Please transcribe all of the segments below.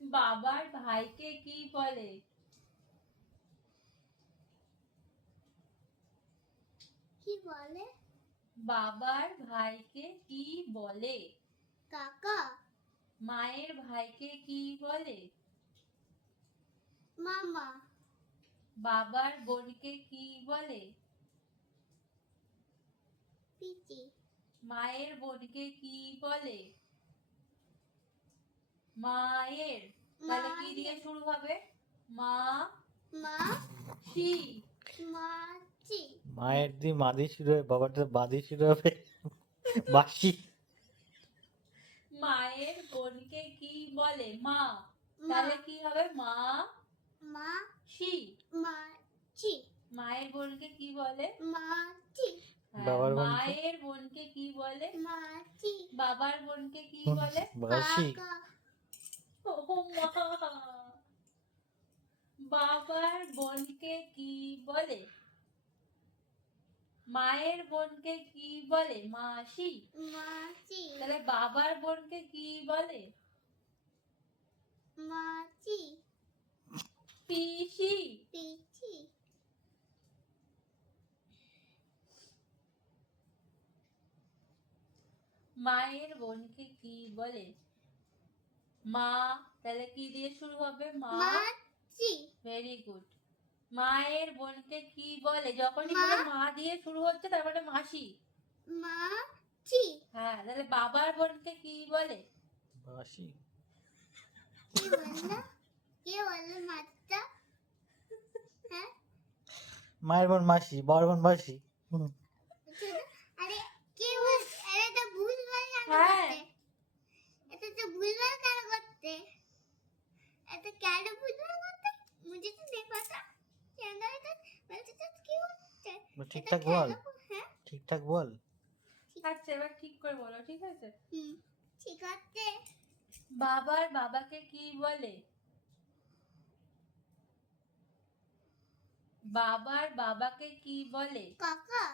বাবার ভাইকে কি বলে? কি বলে? বাবার ভাইকে কি বলে? কাকা। মায়ের ভাইকে কি বলে? মামা। বাবার বোনকে কি বলে? পিচি। মায়ের বোনকে কি বলে? মায়ের। তাহলে কি দিয়ে শুরু হবে? মা মা সি। মাছি। মায়ের দিয়ে মা দিয়ে শুরু হবে, বাবারটা বা দিয়ে শুরু হবে। মাসি। মায়ের বোনকে কি বলে? মা। তাহলে কি হবে? মা মা সি। মাছি। মায়ের বোনকে কি বলে? মাছি। হ্যাঁ, বাবার বোনকে? মায়ের বোনকে কি বলে? মাছি। বাবার বোনকে কি বলে? মাসি। কাকা। ও মা। বাবার বোনকে কি বলে? মায়ের বোনকে কি বলে? মাসি। মাছি। তাহলে বাবার বোনকে কি বলে? মাছি। পিসি। পিচি। মায়ের বোনকে কি বলে? মা। তাহলে কি দিয়ে শুরু হবে? মা। মাছি। Very good. মায়ের বোনকে কি বলে? যখনই মা। বলে মা দিয়ে শুরু হচ্ছে তার মানে মাসি। মাছি। হ্যাঁ, তাহলে বাবার বোনকে কি বলে? মাসি। কি বললো? কে বললো মাছটা? হ্যাঁ? মায়ের বোন মাসি, বড় বোন মাসি। আরে কে বল? এটা ভুলভাল কেন হ্যাঁ। করতে? এটা তো ভুলভাল কেন করতে? এটা কেন ভুলভাল করতে? मुझे तो नहीं पता। क्या এটা বলতে তো কি হচ্ছে? ঠিকঠাক বল। হ্যাঁ? ঠিকঠাক বল। আচ্ছা, এবার ঠিক করে বলো, ঠিক আছে? ঠিক আছে। বাবার বাবাকে কি বলে? বাবার বাবাকে কি বলে? কাকা।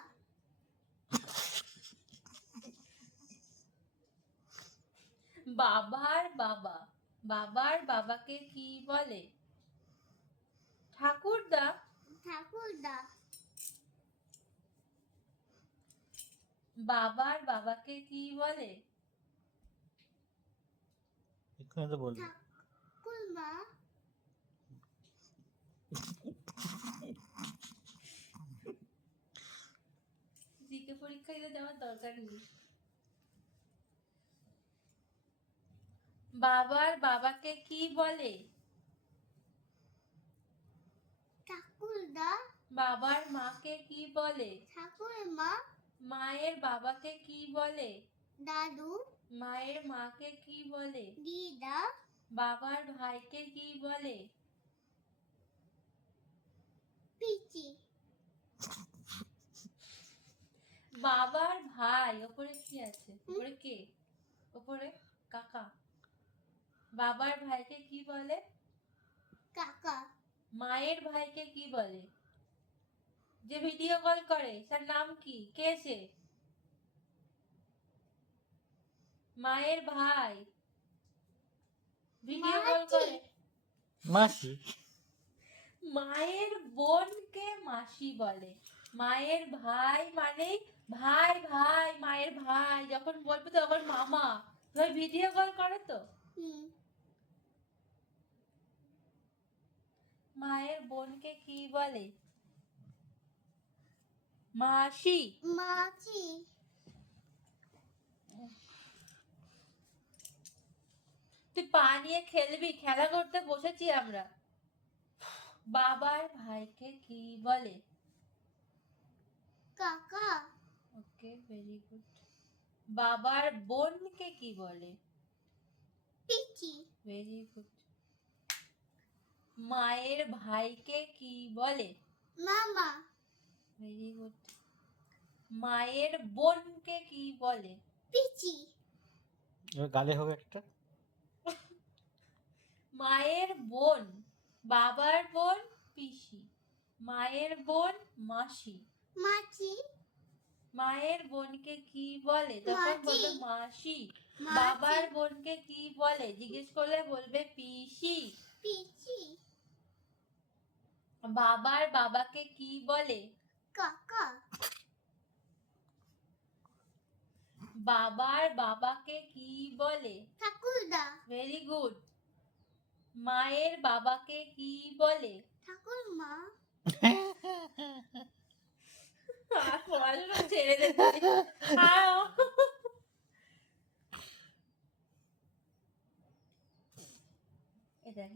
বাবার বাবা। বাবার বাবাকে কি বলে? ঠাকুরদা। ঠাকুরদা। বাবার বাবাকে কি বলে? এক্ষুনি তো বলবো। ঠাকুরমা। জিকে পরীক্ষা দিতে যাওয়ার দরকার নেই। বাবার বাবাকে কি বলে? ঠাকুরদা। বাবার মাকে কি বলে? ঠাকুরমা। মায়ের বাবাকে কি বলে? দাদু। মায়ের মাকে কি বলে? দিদা। বাবার ভাইকে কি বলে? পিচি। বাবার ভাই। ওপরে কি আছে? ওপরে কে? ওপরে কাকা। বাবার ভাইকে কি বলে? কাকা। মায়ের ভাইকে কি বলে? যে ভিডিও কল করে তার নাম কি? কে সে? মায়ের ভাই ভিডিও কল করে। মাসি। মায়ের বোনকে মাসি বলে। মায়ের ভাই মানে ভাই ভাই, মায়ের ভাই যখন বলবে তখন মামা। ভাই ভিডিও কল করে তো। মায়ের বোনকে কি বলে? মাসি। মাছি। তুই পা নিয়ে খেলবি? খেলা করতে বসেছি আমরা। বাবার ভাইকে কি বলে? কাকা। ওকে, ভেরি গুড। বাবার বোনকে কি বলে? পিচি। Very good. মায়ের ভাইকে কি বলে? মামা। Very good. মায়ের বোনকে কি বলে? পিচি। এবার গালে হবে একটা। মায়ের বোন। বাবার বোন পিসি। মায়ের বোন মাসি। মাছি। মায়ের বোনকে কি বলে? তখন মাসি। বলবে মাসি। মাসি। বাবার বোনকে কি বলে? জিজ্ঞেস করলে বলবে পিসি। পিচি। বাবার বাবাকে কি বলে? কাকা। বাবার বাবাকে কি বলে? ঠাকুরদা। Very good. মায়ের বাবাকে কি বলে? ঠাকুরমা। আর পড়াশোনা ছেড়ে দিতে। আর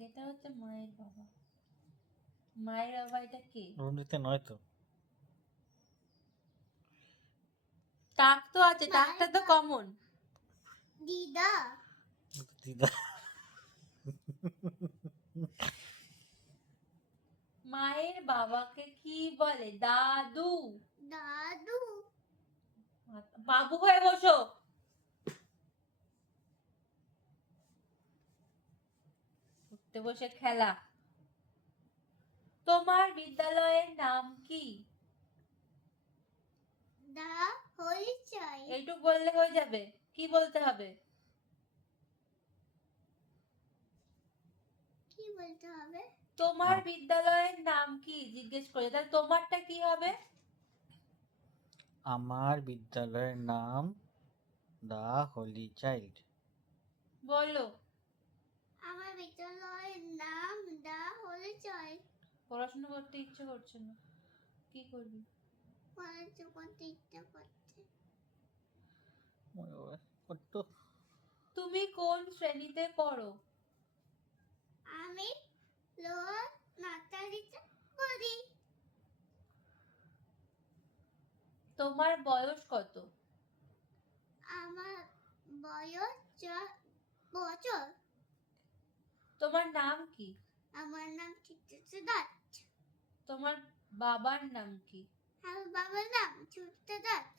এটা হচ্ছে মায়ের বাবা। মায়ের বাবা এটা কে? রঞ্জিতে নয় তো। টাক তো আছে, টাকটা তো কমন। দিদা। দিদা। মায়ের বাবাকে কি বলে? দাদু। দাদু। বাবু হয়ে বসো। উঠতে বসে খেলা। তোমার বিদ্যালয়ের নাম কি? দা হইচই। এইটুক বললে হয়ে যাবে? কি বলতে হবে? কি বলতে হবে? তোমার বিদ্যালয়ের নাম কি জিজ্ঞেস করে, তাহলে তোমারটা কি হবে? আমার বিদ্যালয়ের নাম দা হোলি চাইল্ড। বলো। আমার বিদ্যালয়ের নাম দা হইচই। পড়াশোনা করতে ইচ্ছে করছে না, কি করবি? পড়াশোনা করতে ইচ্ছা করছে। কত তুমি কোন শ্রেণীতে পড়ো? আমি লোয়ার নার্সারিতে পড়ি। তোমার বয়স কত? আমার বয়স 4 বছর। তোমার নাম কি? আমার নাম চিত্তদাস। তোমার বাবার নাম কি? আমার বাবার নাম চিত্তদাস।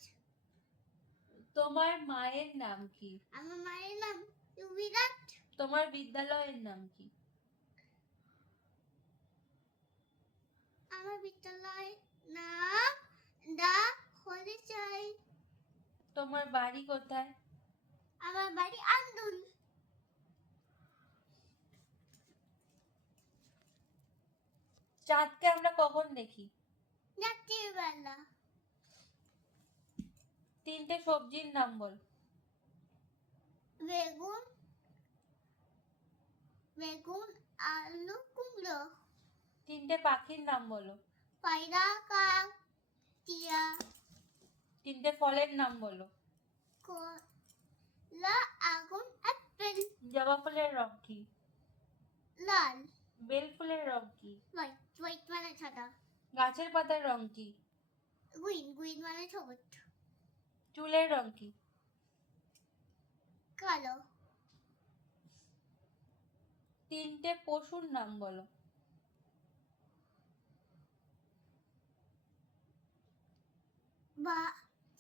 তোমার মায়ের নাম কি? আমার মায়ের নাম সুবিরাট। তোমার বিদ্যালয়ের নাম কি? আমার বিদ্যালয়ের নাম দা হইচই। তোমার বাড়ি কোথায়? আমার বাড়ি আন্দুল। চাঁদকে আমরা কখন দেখি? রাত্রিবেলা। তিনটে সবজির নাম বল। বেগুন। বেগুন, আলু, কুমড়ো। তিনটে পাখির নাম বলো। পায়রা, কাক, টিয়া। তিনটে ফলের নাম বলো। কলা, আগুন, আপেল। জবা ফুলের রং কি? লাল। বেল ফুলের রং কি? হোয়াইট। হোয়াইট মানে সাদা। গাছের পাতার রং কি? গ্রিন। গ্রিন মানে সবুজ। চুলের রং কি? কালো। তিনটে পশুর নাম বলো। বা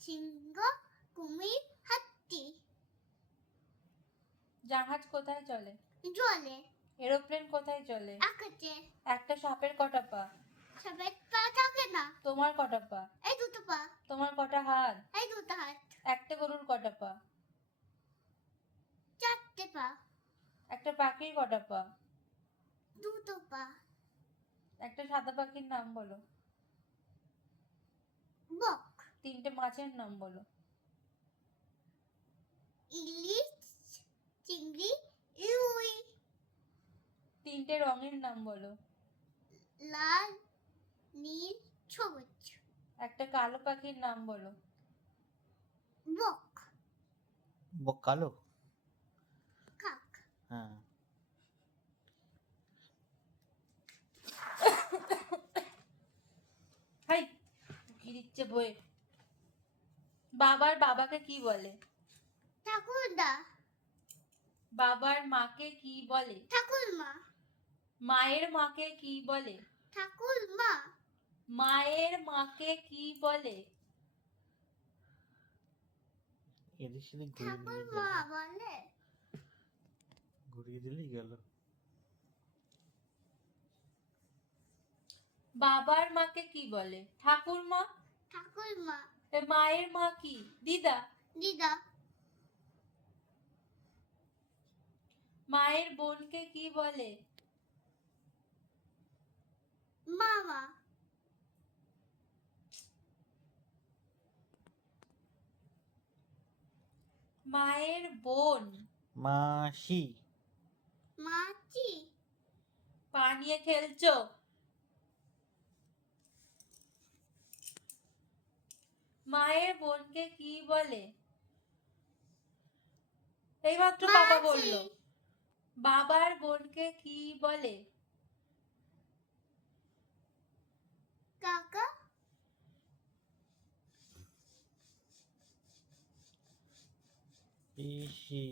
সিংহ, কুমির, হাতি। জাহাজ কোথায় চলে? জলে। এরোপ্লেন কোথায় চলে? আকাশে। একটা সাপের কটা পা? সবের পা থাকে না। তোমার কটা পা? এই দুটো পা। তোমার কটা হাত? এই দুটো হাত। একটা গরুর কটা পা? 4টে পা। একটা পাখির কটা পা? দুটো পা। একটা সাদা পাখির নাম বলো। বক। তিনটে মাছের নাম বলো। ইলিশ, চিংড়ি, রুই। তিনটে রঙের নাম বলো। লাল, নীল, সবুজ। একটা কালো পাখির নাম বলো। বক। কালো। কাক। হ্যাঁ। হাই, কি দিচ্ছে বইয়ে। বাবার বাবাকে কি বলে? ঠাকুরদা। বাবার মাকে কি বলে? ঠাকুরমা। মায়ের মাকে কি বলে? ঠাকুরমা। মায়ের মাকে কি বলে? এদিক সেদিক ঘুরিয়ে দিলেই ঠাকুরমা গেল। বলে। ঘুরিয়ে দিলেই গেল। বাবার মাকে কি বলে? ঠাকুরমা। ঠাকুরমা। মায়ের মা কি? দিদা। দিদা। মায়ের বোনকে কি বলে? মামা। মায়ের বোন। মাসি। মাছি। পা নিয়ে খেলছো? মায়ের বোনকে কি বলে? এইমাত্র বাবা মাছি। বললো। বাবার বোনকে কি বলে? কাকা। পিসি।